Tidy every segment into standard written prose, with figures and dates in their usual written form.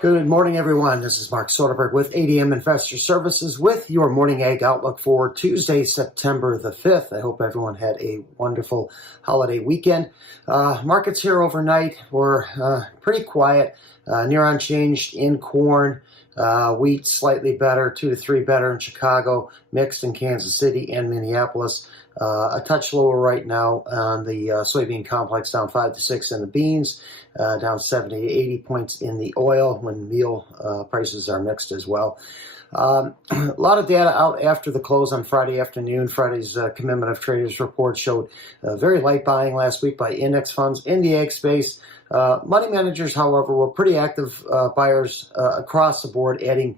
Good morning, everyone. This is Mark Soderberg with ADM Investor Services with your morning ag outlook for Tuesday, September the 5th. I hope everyone had a wonderful holiday weekend. Markets here overnight were pretty quiet, near unchanged in corn. Wheat slightly better, 2 to 3 better in Chicago, mixed in Kansas City and Minneapolis. A touch lower right now on the soybean complex, down 5 to 6 in the beans, down 70 to 80 points in the oil when meal prices are mixed as well. A lot of data out after the close on Friday afternoon. Friday's commitment of traders report showed very light buying last week by index funds in the ag space. Money managers, however, were pretty active buyers across the board, adding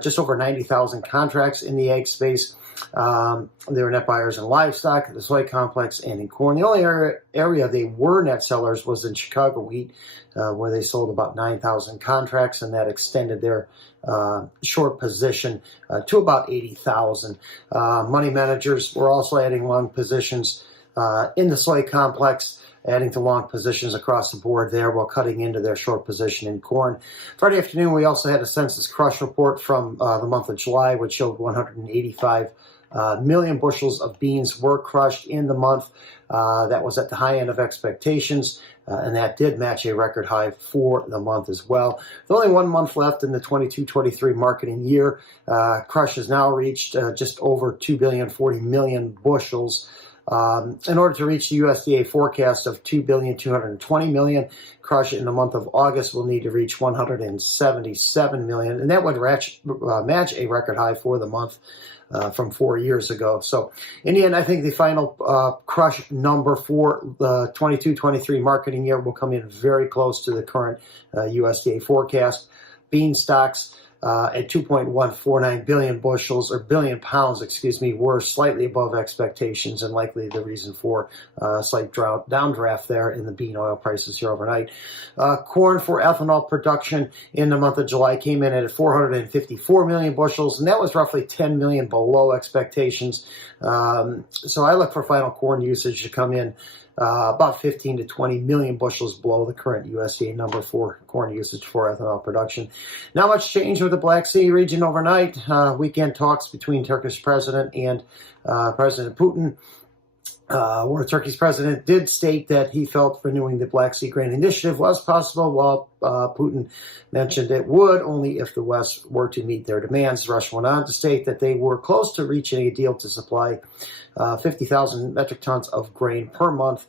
just over 90,000 contracts in the ag space. They were net buyers in livestock, the soy complex, and in corn. The only area they were net sellers was in Chicago wheat, where they sold about 9,000 contracts, and that extended their short position to about 80,000. Money managers were also adding long positions in the soy complex, adding to long positions across the board there while cutting into their short position in corn. Friday afternoon, we also had a census crush report from the month of July, which showed 185 million bushels of beans were crushed in the month. That was at the high end of expectations, and that did match a record high for the month as well. With only 1 month left in the 22-23 marketing year, crush has now reached just over 2,040 million bushels. In order to reach the USDA forecast of 2,220 million, crush in the month of August will need to reach 177 million, and that would match a record high for the month from 4 years ago. So in the end, I think the final crush number for the 22-23 marketing year will come in very close to the current USDA forecast. Bean stocks at 2.149 billion bushels, or billion pounds, were slightly above expectations and likely the reason for a slight downdraft there in the bean oil prices here overnight. Corn for ethanol production in the month of July came in at 454 million bushels, and that was roughly 10 million below expectations. So I look for final corn usage to come in about 15 to 20 million bushels below the current USDA number for corn usage for ethanol production. Not much change with the Black Sea region overnight. Weekend talks between Turkish president and President Putin, where Turkey's president did state that he felt renewing the Black Sea Grain Initiative was possible, while Putin mentioned it would only if the West were to meet their demands. Russia went on to state that they were close to reaching a deal to supply 50,000 metric tons of grain per month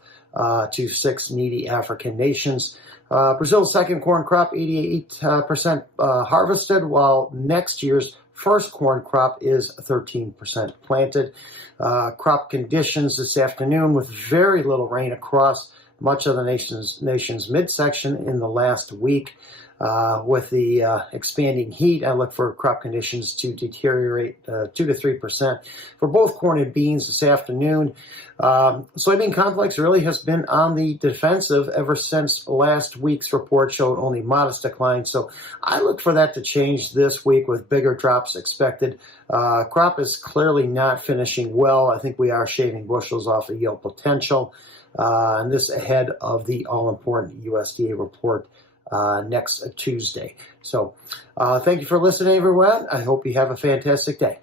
to 6 needy African nations. Brazil's second corn crop, 88% harvested, while next year's first corn crop is 13% planted. Crop conditions this afternoon with very little rain across much of the nation's midsection in the last week. With the expanding heat, I look for crop conditions to deteriorate 2 to 3% for both corn and beans this afternoon. Soybean complex really has been on the defensive ever since last week's report showed only modest decline. So I look for that to change this week with bigger drops expected. Crop is clearly not finishing well. I think we are shaving bushels off the yield potential, and this ahead of the all-important USDA report next Tuesday. So thank you for listening, everyone. I hope you have a fantastic day.